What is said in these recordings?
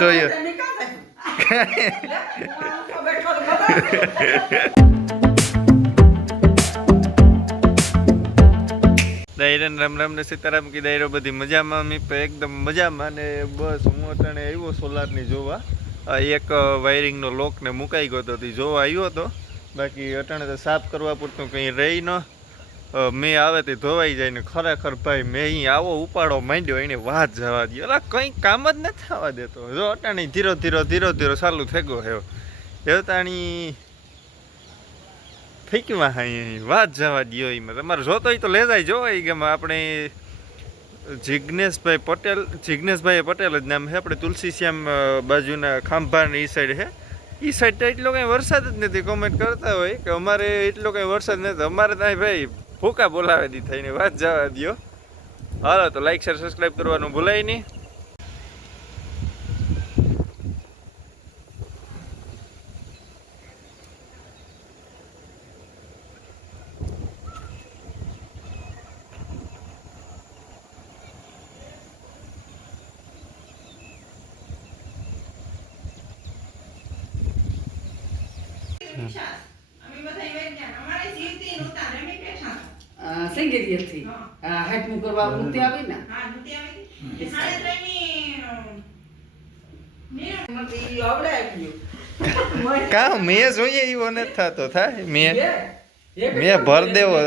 જોઈએ. દાયરન રામ રામ ને સીતારામ કી દાયરો બધી મજામાં. મી એકદમ મજામાં ને બસ હું અટાણે આવ્યો સોલારની જોવા. એક વાયરિંગનો લોક ને મુકાઈ ગયો તો તે જોવા આવ્યો હતો. બાકી અટાણે તો સાફ કરવા પૂરતું કંઈ રહી ન. મેં આવે તે ધોવાઈ જાય ને ખરેખર ભાઈ, મેં અહીં આવો ઉપાડો માંડ્યો, એને વાત જવા દે અલા, કંઈ કામ જ નથી થવા દેતો. જો, અટાણી ધીરો ધીરો ધીરો ધીરો ચાલુ થઈ ગયો હેવ હેવ તાણી ફેંકવા હા વાત જવા દો એમાં. તમારે જોતો તો લે જાય. જો એ ગેમાં આપણે જિજ્ઞેશભાઈ પટેલ જિજ્ઞેશભાઈ પટેલ જ નામ છે આપણે તુલસી શ્યામ બાજુના ખાંભાની એ સાઈડ છે એ સાઈડ એટલો કાંઈ વરસાદ જ નથી. કોમેન્ટ કરતા હોય કે અમારે એટલો કંઈ વરસાદ નથી. અમારે ત્યાં ભાઈ ભૂકા બોલાવે દી થઈને વાત જવા દો હાલો તો લાઈક શેર સબસ્ક્રાઈબ કરવાનું ભૂલાય નહીં. અ, સિંગેરિયલથી. આ હાથમું કરવા મૂર્તિ આવી ને? આવડાવી મેં જોઈએ એવો નથી થતો થાય? મેં મેં ભર દેવો.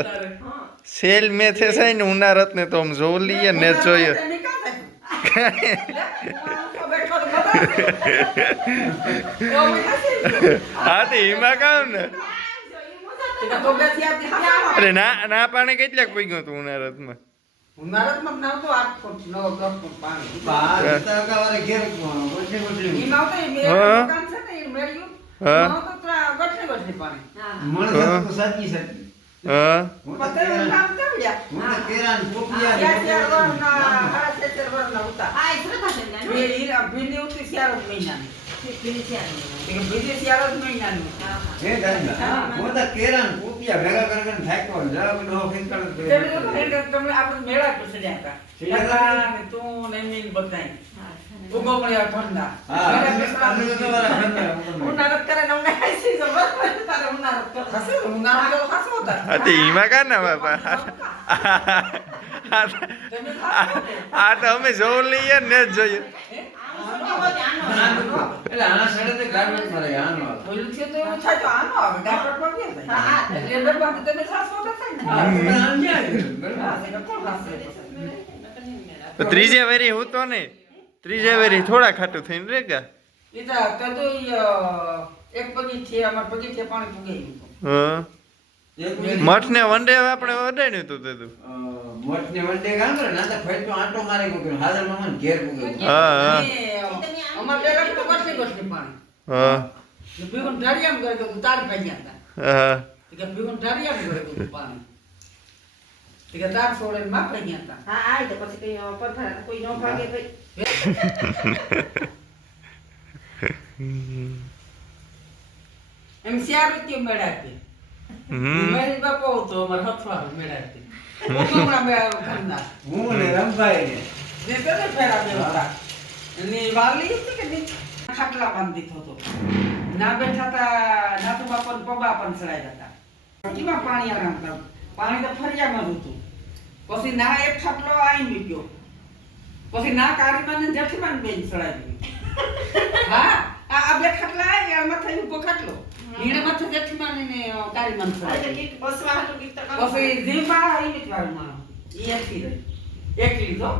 સેલ મેં છે ને ઉનાળત ને તો આમ લઈએ ને જોઈએ. કાં હું તો. હા એમાં કામ ને તે તો બેસી આપતી હસાવા. અરે ના ના પાણી કેટલાક પી ગયું તું ઉનાળતમાં ઉનાળામાં નહોતું આઠ નવ દસ પાણી. બહાર તડકાવાળા ઘેર ગોઠવી ગોઠવી. એમાં આવતું એ કામ છે ને, મેળ્યું. હા. એમાં આવતું ત્યાં ગઠરી ગઠરી પાણી. મણ તો સાચી સાચી. હા હું તો પતંગ કેરાન- કામ કેમ લ્યા? કેરાન પોપિયા ચાર ચાર પોપિયા વર્ષના, ને સાડા ચાર ચાર વર્ષના હતા. બે હીરા, ભીંડી ઉતરી ચાર જ મહિનાની. ચાર મહિનાની. જેવો એમાં કા ના. આ તો અમે જોઈ લઈએ ને જ જોઈએ. એટલે આના સડે તો ગાર્મેન્ટમાં આનો બોલું છે તો એવું થાય તો આનો આવે. ડાક્ટર પર કેમ થાય? એટલે બે બાજુ તમે હસવો તો થાય ને. હા, આમ ક્યાં આવ્યું? બરાબર. હા, એટલે કોણ હસે? તો ત્રીજે વેરી હું તો નહીં ત્રીજે વેરી થોડા ખાટું થઈને રેગા ઈ તો એક પગી છે અમાર પગી છે પાણી પૂગે ગયું. હા. મઠ ને વંડે આપણે વડાડ્યું તું તે તું અ, મોટને વંડે કામ કરે ના તો ફેંટો આંટો મારી મૂક્યો હાજર મને ઘેર મૂક્યો હા હા ને, અમાર પેલા તો કરશે કરશે પાણી. હા ને ભીખુન કરે તો તાર ભાગ્યા હતા. હા કે ભીખુન ઢાળિયામાં કરે તો પાણી. કે તાર છોડે માં ભાગ્યા હતા. હા આ તો પછી કઈ પરફરા કોઈ ન ભાગે ભાઈ એમ ચાર રૂપિયા મેળાતી. હમ બાપો હતો અમાર હથવારો મેળાતી. ઉગમણા મેળાનો કરનાર. હું ને રમભાઈ ને. જે પેલે ફેરા બે હતા. એની વાલી હતી કે નહીં? ખાટલા બાંધી દીધો ના બેઠા તા નાતુ બાપા ને પબા પણ ચડાઈ જતા પાણી આરામ કર પાણી તો ફરિયામાં હતું પછી ના એક ખાટલો આઈ મૂક્યો પછી ના કારીમાં ને જેઠીમાં બેન ચડાઈ દીધી હા આ બે ખાટલા આઈ એમાં થઈ ઊભો ખાટલો નીણે માથે જેઠીમાં ને કારીમાં ચડાઈ દીધી. ગીત બસવા હાટુ ગીત તો. પછી જીવમાં આવી જ વાળું માણસ ઈ એકથી રહી. એકલી તો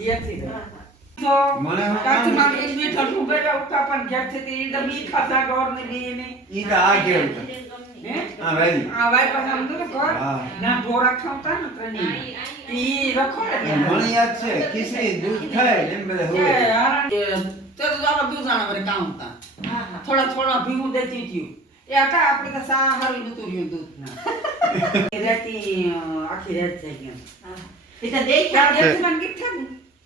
ઈ એકથી રહી. હા, હા. તો મને હવે માં એક મીઠો ડૂબેલા ઉઠા પણ ઘેરથી ઈ તો મી ખાતા ગોર ને બી ને. ઈ તો આ ઘેર હે? આ ભાઈ. આ વાય પાસે આમ તો ઘર ના ઢોરા ખાવતા ને ત્રણેય. ઈ રખો મને યાદ છે ખીચડી દૂધ ખાય એમ બધા હોય. તે તો આવા કામ હતા. થોડા થોડા ભીગું દેતી થયું. એ હતા આપણે તો સા હારું નતું રહ્યું દૂધ ના રેતી આખી રેત થઈ ગઈ. એ તો દેખ ત્યાં જેઠીમાન ગીત છે ને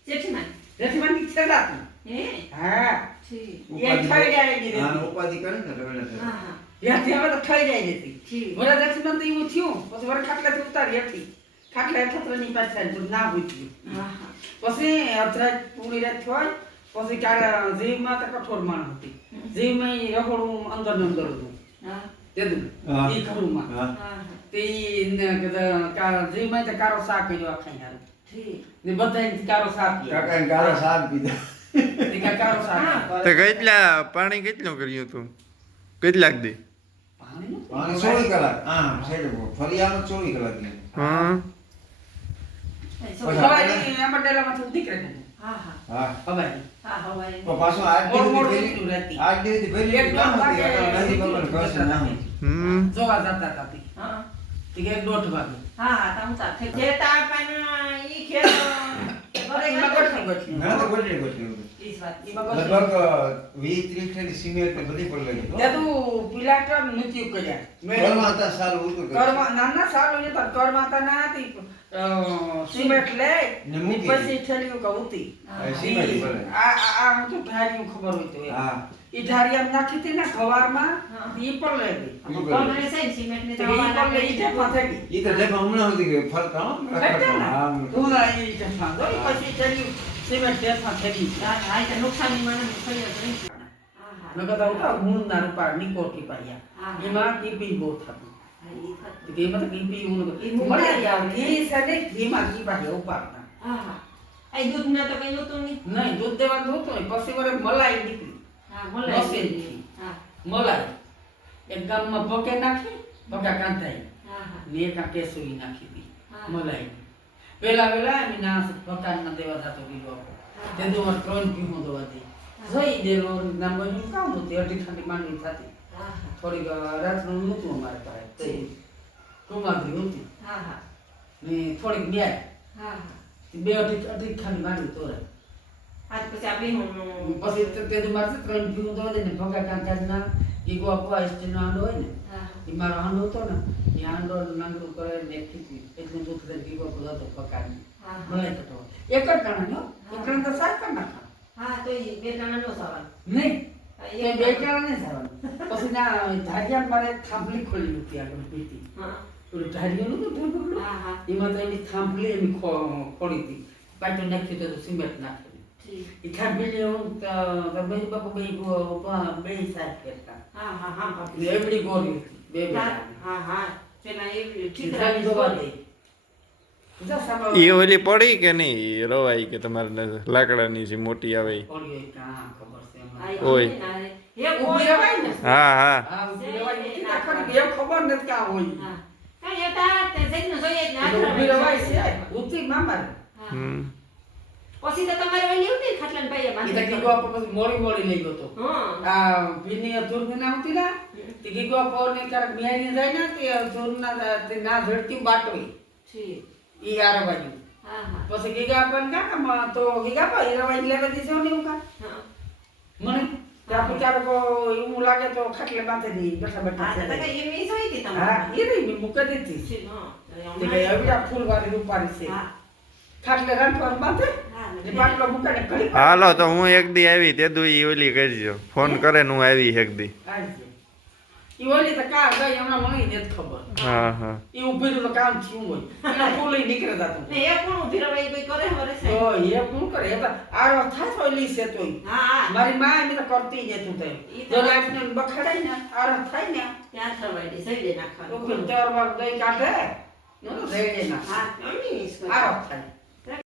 જેઠીમાન. જેઠીમાન ગીત છે રાતું. હે? હા ઠીક. એ થઈ જાય એની હા. ઉપાધિ કરે ને કરે. હા, હા. ત્યાંથી હવે તો થઈ જાય રેતી. ઠીક. વડા જેઠીમાન તો એવું થયું પછી વડા ખાટલાથી ઉતારી હતી ખાટલા હેઠળની પાસે તો ના ભૂચ્યું હા, હા. પછી અધરાજ પૂરી રાત હોય પછી કાલે જીવમાં તો કઠોર માણ હતી જીવમાં રહોડું અંદર અંદર હતું ખરુંમાં હા. હા. તે ઈ ને કીધું કા- જીવમાં તો કારો શાક કર્યો આખાય હારું. ઠીક. ને બધાય કારો શાક. કાકાને કાળો સાપ પીધો તે કારો શાક તો કેટલા પાણી કેટલું કર્યું તું કેટલાક દે? પાણી નહોતું. કલાક. હા ફરિયાનો ચોવીસ કલાક હા. હા હા હા સવારે. હા હવારે તો પાછું આજ મોડું મોડું દિવસ ઉઠ્યું રાતે. આજ દિવસ પહેલી એક કામ હતી નદી બગલ ઘસ ના. હમ જોવા જતા હતા તે. હા તે કે એક દોઢ વાગે. હા હા તમ તા જે તા પણ ઈ ખેલ ઘરે ગોઠવી ગોઠવી. તો ગોઠવી ગોઠવી લગભગ વીસ ત્રીસ ઠેરી સિમેન્ટ ને બધી પડી ગઈ ત્યાં તું પિલાટર કર્યા. ઘરમાં હતા સારું હતું કે ના ના સારું નહોતું. ઘરમાં તો ના હતી. સિમેન્ટ લે પછી ઠેલીઓ કહું સિમેન્ટ આ આ- આ હું તો ઢાળીયું ખબર હોય તો એ. હા ઈ ઢાળીયામાં નાખી હતી ને ખવારમાં. ઈ પણ લઈ ગઈ. સિમેન્ટ ને લઈ ઈ થઈ ગઈ. ઈ તો હમણાં હો ઈ પછી સિમેન્ટ ગઈ. હા હા નુકસાન મને થઈ જ નહીં હા હા મેં કીધું તો ગુણના રૂપા નિકોટી પાડ્યા. એમાં કીપી બહુ થતું. કે એમાં તો કીપી હું ઈ મળે મુકાઈ જાવ. આવે. ઈ છે ને ઘીમાં ઘી પાડ્યા ઉપાડતા. આ દૂધ ને તો કઈ નતું નહીં નહીં દૂધ દેવાનું હતું ને પછી વળી મલાઈ નીકળી મલાઈ મલાઈ એક ગામમાં ભકે નાખી ભકા કાંતાઈ હા ને એક આ નાખી હતી મલાઈ પેલા પેલા એમ ના ભકાના દેવા થતો ગયો તે દોર ત્રણ પીવું દવા દે. જોઈ દેલો નામ બન્યું કામ હતી. અઢી ખાંડી માંડવી થતી. થોડીક રાતનું નહોતું અમારે પાસે. તે કુમારી હતી. હા હા. ને થોડીક બે હા બે અઢી અઢી ખાંડી માંડવી તોરે. પછી તે- તો મારે ત્રણ પીવું દવા દે ને ભગા કાંતા ગીગો આપવા એસટીનો આંડો હોય ને એ મારો હાંડો હતો ને એ હાંડો નાંગરું કરે ને ખીચી એટલે દૂધ કરીને ઈગો આપતો હતો હા મલાઈ કટો એક જ દાણા નો? એક દાણા તો સાત પણ નાખા હા તો એ બે દાણા નો સવાલ. નહીં. એ બે દાણા. નહીં થવાનું પછી ના ધારિયા મારે થાંભલી ખોલી હતી આગળ પીતી પેલું ધારિયું નતું થાંભલું. હા હા. એમાં તો એની થાંભલી એની ખો- ખોલી હતી. પાટું નાખ્યું તો સિમેન્ટ નાખેલું થાંભલી હું તો- તો બે બાપુ બે ગો- બે સાઈડ કરતા. હા હા હા એટલે એવડી ગોરી બે બે હા હા હા. પેલા એવી ઠીક ઠીકરાની જોવા દે જો સામે એ ઓલી પડી કે નહીં? રવાઈ કે તમારે લાકડાની જે મોટી આવે હોય કાં ખબર છે હા, ઓય. હે, ખબર નથી પછી તો તમારે ઓલી હતી ખાટલાન ભાઈએ બાંધી તો ગીગો આપો પછી મોડી મોડી લઈ ગયો તો. હા. આ ભીની અધૂરની આવતી ના તે ગીગો આપો ને ક્યારેક ને જાય ને, તે અધૂરના તે ના ઝડતી બાટવી. ઠીક. ઈ આરા બાજુ. હા હા. પછી ગીગા આપણને કા? તો ગીગા ઈ રવાઈ લેવા દીધો ને એવું કા મને પછી ક્યારેક એવું લાગે તો ખાટલે બાંધે દઈ, બેઠા બેઠા એમ ઈ જોઈ હતી હા, એ રહી, મેં મૂકી દીધી. તો આવી આ ફૂલવાળી રૂપારી છે. હા. હાલો તો હું એક દી આવી તે દુ ઈ ઓલી કરજો ફોન કરે ને હું આવી એક દી ઈ ઓલી તો કાં ગઈ હમણાં મને નથી ખબર. હા હા ઈ ઊભી તો કામ થયું હોય. એનું ફૂલ નીકળે જાતું. ને એ કોણ ઊભી રવાય કોઈ કરે વરે તો સાહેબ એ શું કરે? એ આરો થાય તો ઓલી છે તોય. હા હા મારી માં તો કરતી જ તે. ઈ તો જો લાઈફને ને, આરો થાય ને, ત્યાં થવાય દે સૈડે તો નાખવાનું કોઈ ચાર વાર દહીં કાઢે, ને રેડે નાખે. હા આરો થાય.